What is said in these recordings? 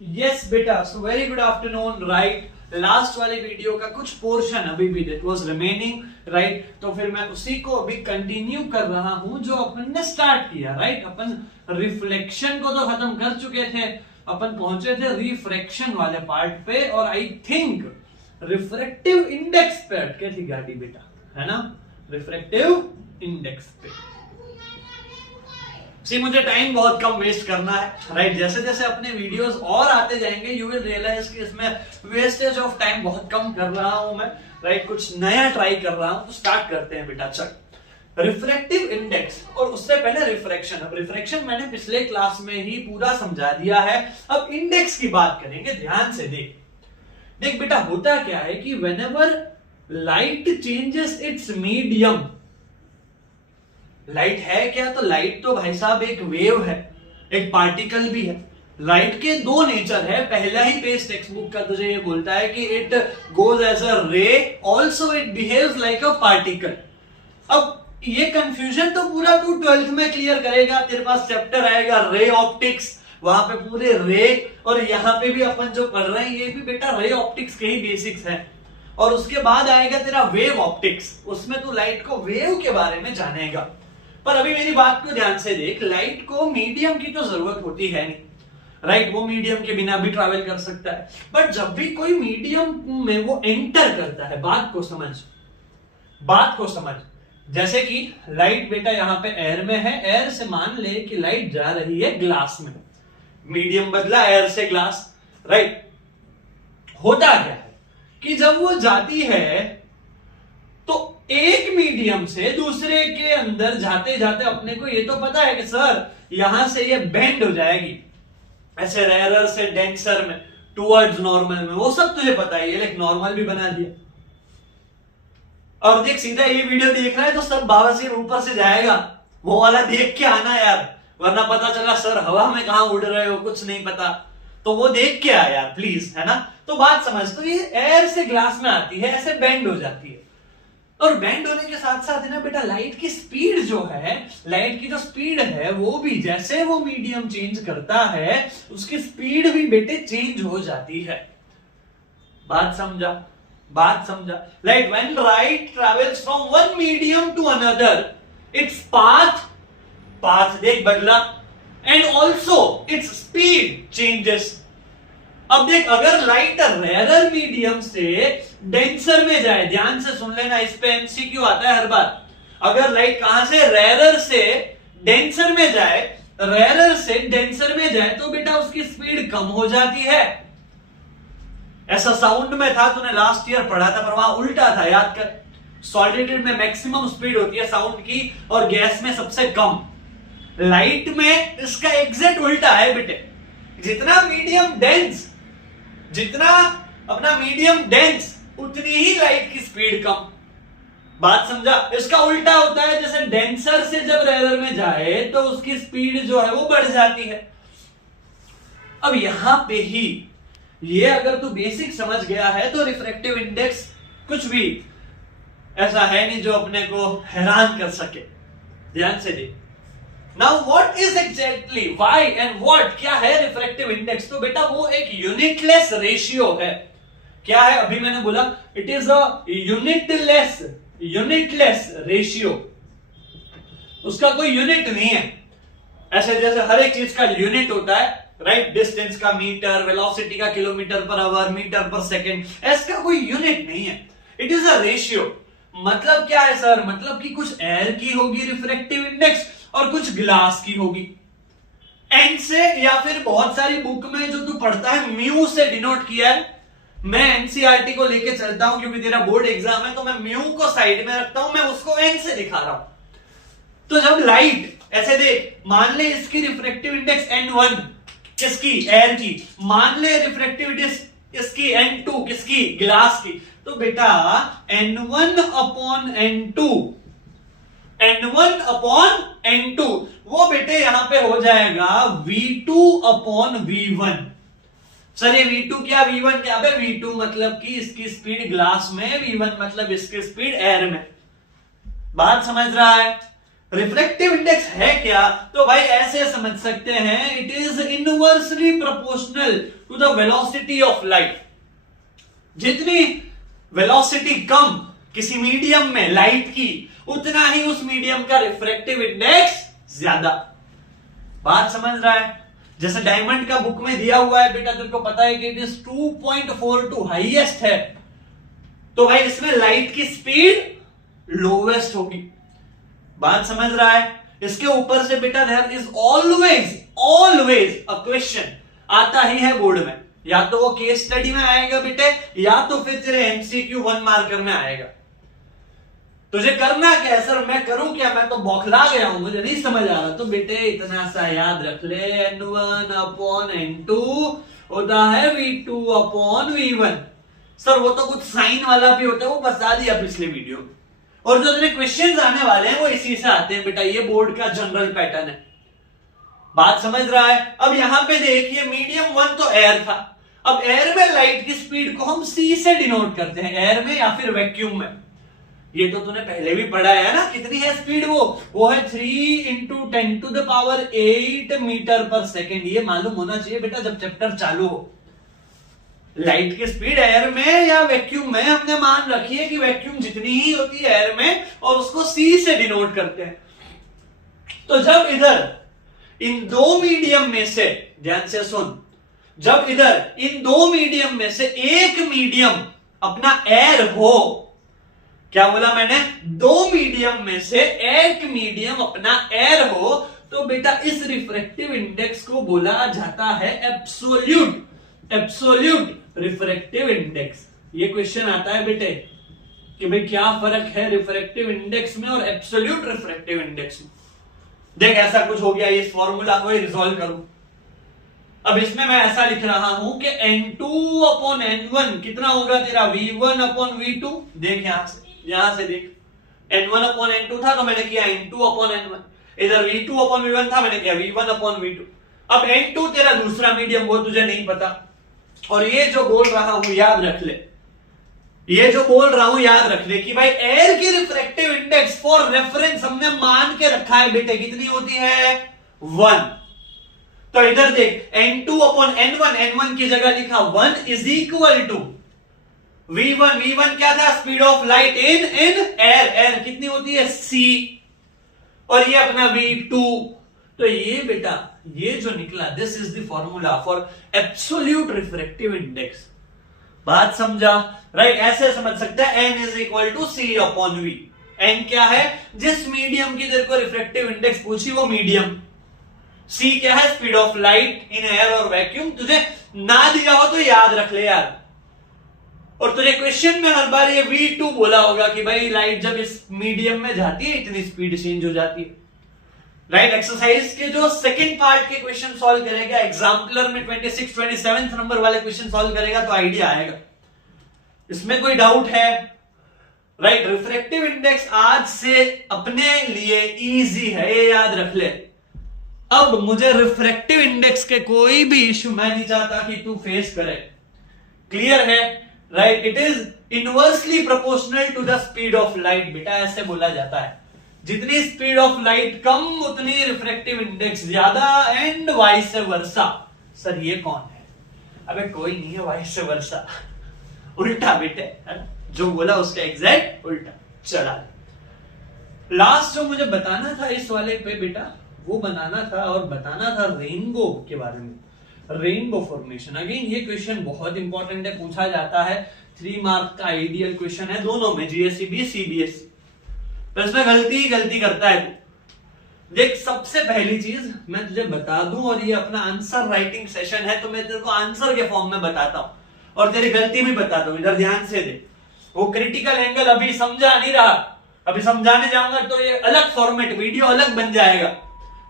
Yes बेटा, so very good afternoon. Right, last वाले video का कुछ पोर्शन अभी भी दैट वाज रिमेनिंग, राइट। तो फिर मैं उसी को अभी कंटिन्यू कर रहा हूं जो अपन ने स्टार्ट किया। राइट, अपन रिफ्लेक्शन को तो खत्म कर चुके थे, अपन पहुंचे थे रिफ्रैक्शन वाले पार्ट पे, और आई थिंक रिफ्रैक्टिव इंडेक्स पे अटके थी गाड़ी बेटा, है ना। रिफ्रैक्टिव इंडेक्स पे सी मुझे टाइम बहुत कम वेस्ट करना है। राइट, जैसे जैसे अपने वीडियोस और आते जाएंगे यू विल रियलाइज कि इसमें वेस्टेज ऑफ टाइम बहुत कम कर रहा हूं मैं। राइट, कुछ नया ट्राई कर रहा हूं। तो स्टार्ट करते हैं बेटा। चल, रिफ्रैक्टिव इंडेक्स और उससे पहले रिफ्रैक्शन। अब रिफ्रैक्शन मैंने पिछले क्लास में ही पूरा समझा दिया है। अब इंडेक्स की बात करेंगे, ध्यान से देख। देख बेटा, होता क्या है कि whenever light changes it's medium, light है क्या, तो लाइट तो भाई साहब एक वेव है, एक पार्टिकल भी है। लाइट के दो नेचर है। पहला ही पेज टेक्स्ट बुक का तुझे ये बोलता है कि इट गोज एज अ रे, also it behaves like a particle. अब ये कंफ्यूजन तो पूरा तू 12th में क्लियर करेगा। तेरे पास चैप्टर आएगा रे ऑप्टिक्स, वहां पे पूरे रे, और यहाँ पे भी अपन जो पढ़ रहे हैं ये भी बेटा रे ऑप्टिक्स के ही बेसिक्स है। और उसके बाद आएगा तेरा वेव ऑप्टिक्स, उसमें तू लाइट को वेव के बारे में जानेगा। पर अभी मेरी बात को ध्यान से देख, लाइट को मीडियम की तो जरूरत होती है नहीं। राइट, वो मीडियम के बिना भी ट्रैवल कर सकता है। बट जब भी कोई मीडियम में वो एंटर करता है, बात को समझ, बात को समझ। जैसे कि लाइट बेटा यहाँ पे एयर में है, एयर से मान ले कि लाइट जा रही है ग्लास में, मीडियम बदला एयर से ग्लास। राइट, होता क्या है कि जब वो जाती है तो एक मीडियम से दूसरे के अंदर जाते जाते अपने को ये तो पता है कि सर यहां से ये बेंड हो जाएगी, ऐसे रेयरर से डेंसर में टुवर्ड्स नॉर्मल में, वो सब तुझे पता है। ये लाइक नॉर्मल भी बना दिया। और देख, सीधा ये वीडियो देख रहा है तो सब बाबा ऊपर से जाएगा, वो वाला देख के आना यार, वरना पता चला सर हवा में कहां उड़ रहे हो, कुछ नहीं पता। तो वो देख के आ यार प्लीज, है ना। तो बात समझ, तो ये एयर से ग्लास में आती है, ऐसे बेंड हो जाती है। और बेंड होने के साथ साथ है ना बेटा, लाइट की स्पीड जो है, लाइट की जो स्पीड है वो भी जैसे वो मीडियम चेंज करता है उसकी स्पीड भी बेटे चेंज हो जाती है। बात समझा, बात समझा। Like when light travels from one medium to another, its path देख बदला, and also its speed changes. अब देख, अगर लाइट रेयरर मीडियम से डेंसर में जाए, ध्यान से सुन लेना, इस पे एमसीक्यू आता है हर बार। अगर लाइट कहां से, रेयरर से डेंसर में जाए, रेयरर से डेंसर में जाए, तो बेटा उसकी स्पीड कम हो जाती है। ऐसा साउंड में था, तूने लास्ट ईयर पढ़ा था, पर वहां उल्टा था, याद कर। सॉलिड में मैक्सिमम स्पीड होती है साउंड की, और गैस में सबसे कम। लाइट में इसका एग्जैक्ट उल्टा है बेटे। जितना मीडियम डेंस, जितना अपना मीडियम डेंस, उतनी ही लाइट की स्पीड कम। बात समझा। इसका उल्टा होता है, जैसे डेंसर से जब रेयरर में जाए तो उसकी स्पीड जो है वो बढ़ जाती है। अब यहां पे ही ये अगर तू बेसिक समझ गया है तो रिफ्रैक्टिव इंडेक्स कुछ भी ऐसा है नहीं जो अपने को हैरान कर सके। ध्यान से देख। Now what is exactly, why and what, क्या है रिफ्रैक्टिव इंडेक्स? तो बेटा वो एक यूनिटलेस रेशियो है। क्या है? अभी मैंने बोला it is a unitless ratio. उसका कोई यूनिट नहीं है। ऐसे जैसे हर एक चीज का यूनिट होता है, राइट, डिस्टेंस का मीटर, वेलोसिटी का किलोमीटर पर आवर, मीटर पर सेकेंड, इसका कोई यूनिट नहीं है। It is a ratio. मतलब क्या है सर? मतलब कि कुछ एयर की होगी रिफ्रैक्टिव इंडेक्स और कुछ ग्लास की होगी। एन से, या फिर बहुत सारी बुक में जो तू पढ़ता है म्यू से डिनोट किया है। मैं एनसीईआरटी को लेके चलता हूं क्योंकि तेरा बोर्ड एग्जाम है, तो मैं म्यू को साइड में रखता हूं, मैं उसको एन से दिखा रहा हूं। तो जब लाइट ऐसे देख, मान ले इसकी रिफ्रैक्टिव इंडेक्स N1, किसकी? एयर की। मान ले रिफ्रैक्टिव इंडेक्स इसकी N2, किसकी? ग्लास की। तो बेटा N1 upon N2, N1 upon N2, वो बेटे यहां पे हो जाएगा V2 अपॉन V1। सर ये V2 क्या, V1 क्या? V2 मतलब कि इसकी स्पीड ग्लास में, V1 मतलब इसकी स्पीड एयर में। बात समझ रहा है? रिफ्रैक्टिव इंडेक्स है क्या? तो भाई ऐसे समझ सकते हैं, it is inversely proportional to the velocity of light. जितनी वेलोसिटी कम किसी मीडियम में लाइट की, उतना ही उस मीडियम का रिफ्रैक्टिव इंडेक्स ज्यादा। बात समझ रहा है? जैसे डायमंड का बुक में दिया हुआ है बेटा, तेरे को पता है कि इट इज 2.42 हाईएस्ट है, तो भाई इसमें लाइट की स्पीड लोवेस्ट होगी। बात समझ रहा है? इसके ऊपर से बेटा there is always a question आता ही है बोर्ड में, या तो वो केस स्टडी में आएगा बेटे, या तो फिर तेरे एमसीक्यू 1 मार्कर में आएगा। तुझे करना क्या है? सर मैं करूं क्या, मैं तो बौखला गया हूं, मुझे नहीं समझ आ रहा। तो बेटे इतना सा याद रख ले, n1 अपॉन n2 होता है v2 अपॉन v1। सर वो तो कुछ साइन वाला भी होता है, वो बता दिया पिछले वीडियो। और जो तेरे क्वेश्चंस आने वाले हैं वो इसी से आते हैं बेटा, ये बोर्ड का जनरल पैटर्न है। बात समझ रहा है? अब यहां पे देखिए, मीडियम 1 तो एयर था। अब एयर में लाइट की स्पीड को हम c से डिनोट करते हैं, एयर में या फिर वैक्यूम में। ये तो तूने पहले भी पढ़ा है ना, कितनी है स्पीड? वो है 3 × 10⁸ मीटर पर सेकेंड। ये मालूम होना चाहिए बेटा जब चैप्टर चालू हो। लाइट की स्पीड एयर में या वैक्यूम में, हमने मान रखी है कि वैक्यूम जितनी ही होती है एयर में, और उसको c से डिनोट करते हैं। तो जब इधर इन दो मीडियम में से, ध्यान से सुन, जब इधर इन दो मीडियम में से एक मीडियम अपना एयर हो, क्या बोला मैंने? दो मीडियम में से एक मीडियम अपना एयर हो, तो बेटा इस रिफ्रैक्टिव इंडेक्स को बोला जाता है एब्सोल्यूट रिफ्रैक्टिव इंडेक्स। ये क्वेश्चन आता है बेटे कि भाई क्या फर्क है रिफ्रैक्टिव इंडेक्स में और एब्सोल्यूट रिफ्रैक्टिव इंडेक्स में। देख ऐसा कुछ हो गया, इस फॉर्मूला को रिजॉल्व करूं। अब इसमें मैं ऐसा लिख रहा हूं कि n2 अपॉन n1 कितना होगा तेरा? v1 upon v2। देख यहां से देख, n1 अपॉन n2 था तो मैंने किया n2 अपॉन n1, इधर v2 अपॉन v1 था, मैंने किया v1 अपॉन v2। अब n2 तेरा दूसरा मीडियम, वो तुझे नहीं पता। और ये जो बोल रहा हूं याद रख ले, ये जो बोल रहा हूं याद रख ले कि भाई एयर की रिफ्रैक्टिव इंडेक्स फॉर रेफरेंस हमने मान के रखा है बेटे, कितनी होती है? 1। तो इधर देख, n2 अपॉन n1 की जगह लिखा 1 इज इक्वल टू v1 क्या था? Speed of light in air कितनी होती है? c। और ये अपना v2। तो ये बेटा ये जो निकला, this is the formula for absolute refractive index. बात समझा? राइट, ऐसे समझ सकते हैं n is equal to c upon v। n क्या है? जिस मीडियम की तेरे को रिफ्रैक्टिव इंडेक्स पूछी वो मीडियम। c क्या है? Speed of light in air और वैक्यूम। तुझे ना दिया हो तो याद रख ले यार। और तुझे क्वेश्चन में हर बार ये v2 बोला होगा कि भाई लाइट जब इस मीडियम में जाती है इतनी स्पीड चेंज हो जाती है। राइट, एक्सरसाइज के जो सेकंड पार्ट के क्वेश्चन सॉल्व करेगा, एग्जाम्पलर में 26, 27 नंबर वाले क्वेश्चन सॉल्व करेगा तो आइडिया आएगा। इसमें कोई डाउट है? राइट, रिफ्रैक्टिव इंडेक्स आज से अपने लिए इजी है, ये याद रख ले। अब मुझे रिफ्रैक्टिव इंडेक्स के कोई भी इश्यू मैं नहीं चाहता कि तू फेस करे। क्लियर है? Right, it is inversely proportional to the speed of light. बेटा ऐसे बोला जाता है, जितनी स्पीड ऑफ लाइट कम उतनी रिफ्रैक्टिव इंडेक्स ज्यादा, एंड वाइस वर्सा। सर ये कौन है? अबे कोई नहीं है वाइस वर्सा, उल्टा बेटे, जो बोला उसका एग्जैक्ट उल्टा। चला, लास्ट जो मुझे बताना था इस वाले पे बेटा, वो बनाना था और बताना था रेनबो के बारे में। रेनबो फॉर्मेशन, अगेन ये क्वेश्चन बहुत इंपॉर्टेंट है, पूछा जाता है। 3 मार्क का आइडियल क्वेश्चन है दोनों में, जीएससीबी सीबीएसई। तो इसमें गलती करता है तू। देख सबसे पहली चीज मैं तुझे बता दूं, और ये अपना आंसर राइटिंग सेशन है तो मैं तेरे को आंसर के फॉर्म में बताता हूं और तेरी गलती भी बताता हूं। इधर ध्यान से दे, वो क्रिटिकल एंगल अभी समझा नहीं रहा, अभी समझाने जाऊंगा तो ये अलग फॉर्मेट वीडियो अलग बन जाएगा।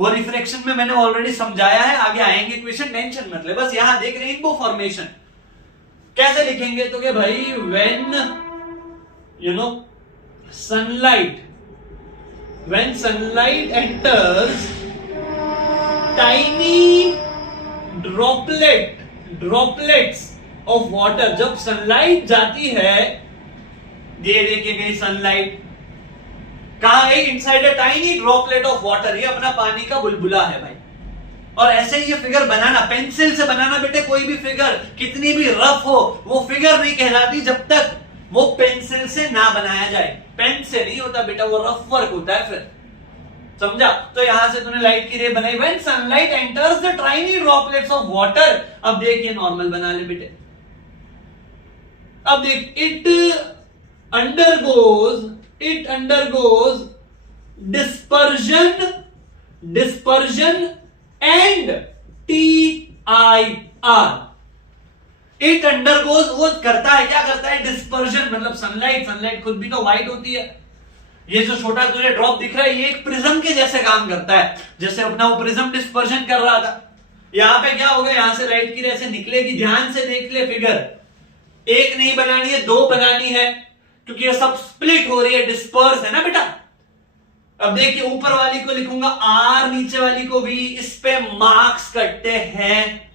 वो रिफ्रैक्शन में मैंने ऑलरेडी समझाया है, आगे आएंगे क्वेश्चन, टेंशन मत ले। बस यहां देख रेनबो फॉर्मेशन कैसे लिखेंगे तो कि भाई when you know sunlight, when sunlight enters tiny droplets of water, जब सनलाइट जाती है, ये देखिए गई सनलाइट, कहा है inside a tiny droplet of water, ये अपना पानी का बुलबुला है भाई। और ऐसे ही ये फिगर बनाना, पेंसिल से बनाना बेटे, कोई भी फिगर कितनी भी रफ हो वो फिगर नहीं कहलाती जब तक वो पेंसिल से ना बनाया जाए। पेन से नहीं होता बेटा, वो रफ वर्क होता है फिर, समझा? तो यहां से तूने लाइट की रे बनाई, when sunlight enters the tiny droplets of water. अब देख ये नॉर्मल बना ले बेटे, अब देख it undergoes dispersion and TIR। It undergoes, वो करता है, क्या करता है? डिस्पर्जन, मतलब सनलाइट खुद भी तो व्हाइट होती है। ये जो छोटा तुझे ड्रॉप दिख रहा है ये एक प्रिज्म के जैसे काम करता है, जैसे अपना वो प्रिज्म डिस्पर्जन कर रहा था। यहां पे क्या होगा, यहां से लाइट की रे से निकलेगी, ध्यान से देख ले फिगर, एक नहीं बनानी है, दो बनानी है, क्योंकि ये सब स्प्लिट हो रही है, डिस्पर्स है ना बेटा। अब देखिए ऊपर वाली को लिखूंगा R, नीचे वाली को V, इस पे मार्क्स कटते हैं।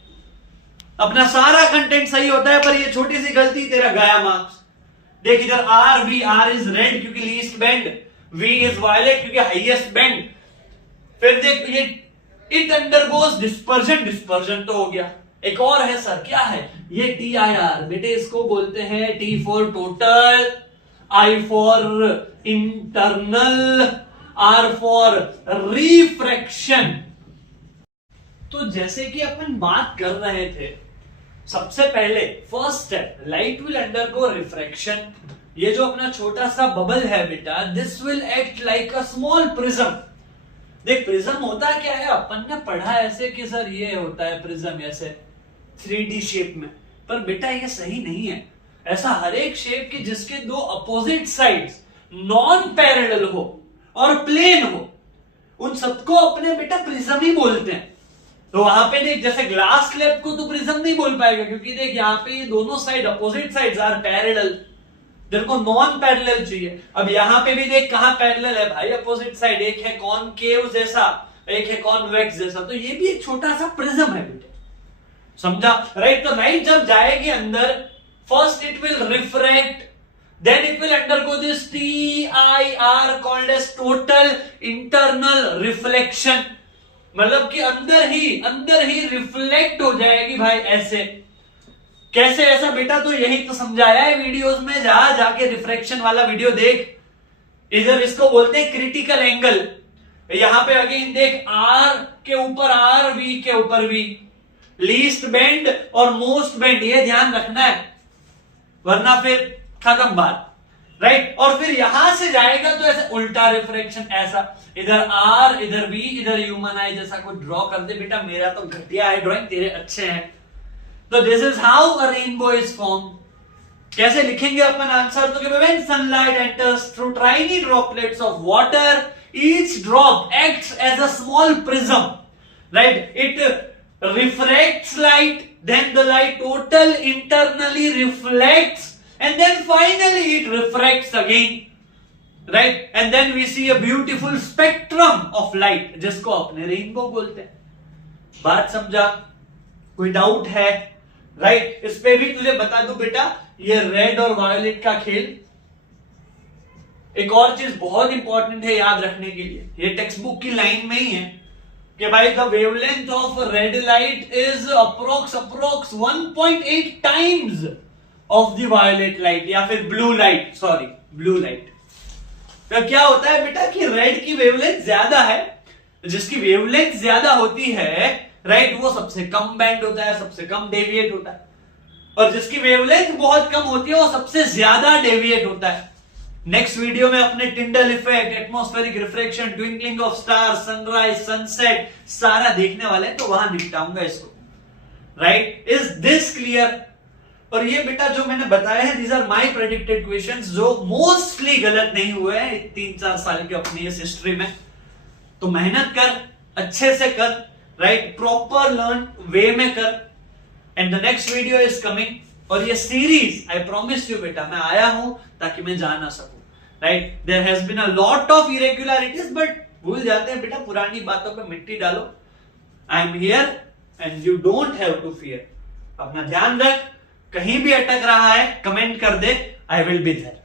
अपना सारा कंटेंट सही होता है, पर ये छोटी सी गलती तेरा गया मार्क्स। देख इधर R इज रेड क्योंकि least bend, V is violet क्योंकि हाईएस्ट बेंड। फिर देख ये इट अंडरगोज डिस्पर्जन तो हो गया। एक और है सर, क्या है ये? TIR बेटे, इसको बोलते हैं T for total, I for internal, R for refraction. तो जैसे कि अपन बात कर रहे थे, सबसे पहले first step, light will undergo refraction. ये जो अपना छोटा सा बबल है बेटा, this will act like a small prism. देख प्रिज्म होता क्या है, अपन ने पढ़ा ऐसे कि सर ये होता है प्रिज्म ऐसे 3D शेप में, पर बेटा ये सही नहीं है। ऐसा हर एक शेप की जिसके दो अपोजिट साइड्स नॉन पैरेलल हो और प्लेन हो, उन सबको अपने बेटा प्रिज्म ही बोलते हैं। तो वहां पे देख, जैसे ग्लास स्लैब को तो प्रिज्म नहीं बोल पाएगा, क्योंकि देख यहाँ पे ये दोनों side opposite sides are parallel, तेरे को नॉन पैरेलल चाहिए। अब यहाँ पे भी देख कहां पैरेलल है भाई, अपोजिट साइड, एक है कॉनकेव जैसा, एक है कॉन्वेक्स जैसा, तो ये भी एक छोटा सा प्रिज्म है बेटे, समझा? राइट। तो लाइट जब जाएगी अंदर, first it will refract, then it will undergo this TIR called as total internal reflection, मतलब कि अंदर ही रिफ्लेक्ट हो जाएगी भाई। ऐसे कैसे ऐसा बेटा, तो यही तो समझाया है वीडियोस में, जाके रिफ्रैक्शन वाला वीडियो देख। इधर इसको बोलते हैं क्रिटिकल एंगल। यहां पे अगेन देख, R के ऊपर R, V के ऊपर V, लीस्ट बेंड और मोस्ट बेंड, ये ध्यान रखना है, वरना फिर खत्म बात, राइट। और फिर यहां से जाएगा तो ऐसे उल्टा रिफ्रैक्शन, ऐसा इधर R इधर V इधर ह्यूमन आई जैसा कुछ ड्रॉ कर दे बेटा। मेरा तो घटिया है ड्राइंग, तेरे अच्छे हैं। तो this is how a rainbow is form. कैसे लिखेंगे अपन आंसर? तो when sunlight enters through tiny droplets of water, each drop acts as a small prism, right. It refracts light, then the light total internally reflects, and then finally it refracts again, right? And then we see a beautiful spectrum of light, जिसको अपने rainbow बोलते हैं। बात समझा? कोई doubt है? Right. इस पे भी तुझे बता दूं बेटा, ये रेड और वायलेट का खेल। एक और चीज बहुत इंपॉर्टेंट है याद रखने के लिए, ये टेक्स्ट बुक की लाइन में ही है कि भाई the wavelength of red light is approx 1.8 times of the violet light, या फिर ब्लू लाइट। तो क्या होता है बेटा कि रेड की वेवलेंथ ज्यादा है, जिसकी वेवलेंथ ज्यादा होती है, राइट, वो सबसे कम बैंड होता है, सबसे कम डेविएट होता है, और जिसकी वेवलेंथ बहुत कम होती है वो सबसे ज्यादा डेविएट होता है। नेक्स्ट वीडियो में अपने Tyndall effect, atmospheric refraction, twinkling of star, sunrise, sunset सारा देखने वाले हैं, तो वहां निपटाऊंगा इसको, राइट। Is this clear? और ये बेटा जो मैंने बताया है, these are my predicted questions, जो मोस्टली गलत नहीं हुए हैं 3-4 साल की अपनी इस हिस्ट्री में। तो मेहनत कर, अच्छे से कर, राइट, प्रॉपर लर्न वे में कर, and the next video is coming. और ये सीरीज आई प्रॉमिस यू बेटा, मैं आया हूं ताकि मैं जा ना सकूं, right. There has been a lot of irregularities, but भूल जाते हैं बेटा, पुरानी बातों पे मिट्टी डालो। I am here and you don't have to fear. अपना ध्यान रख, कहीं भी अटक रहा है कमेंट कर दे, आई विल बी देयर।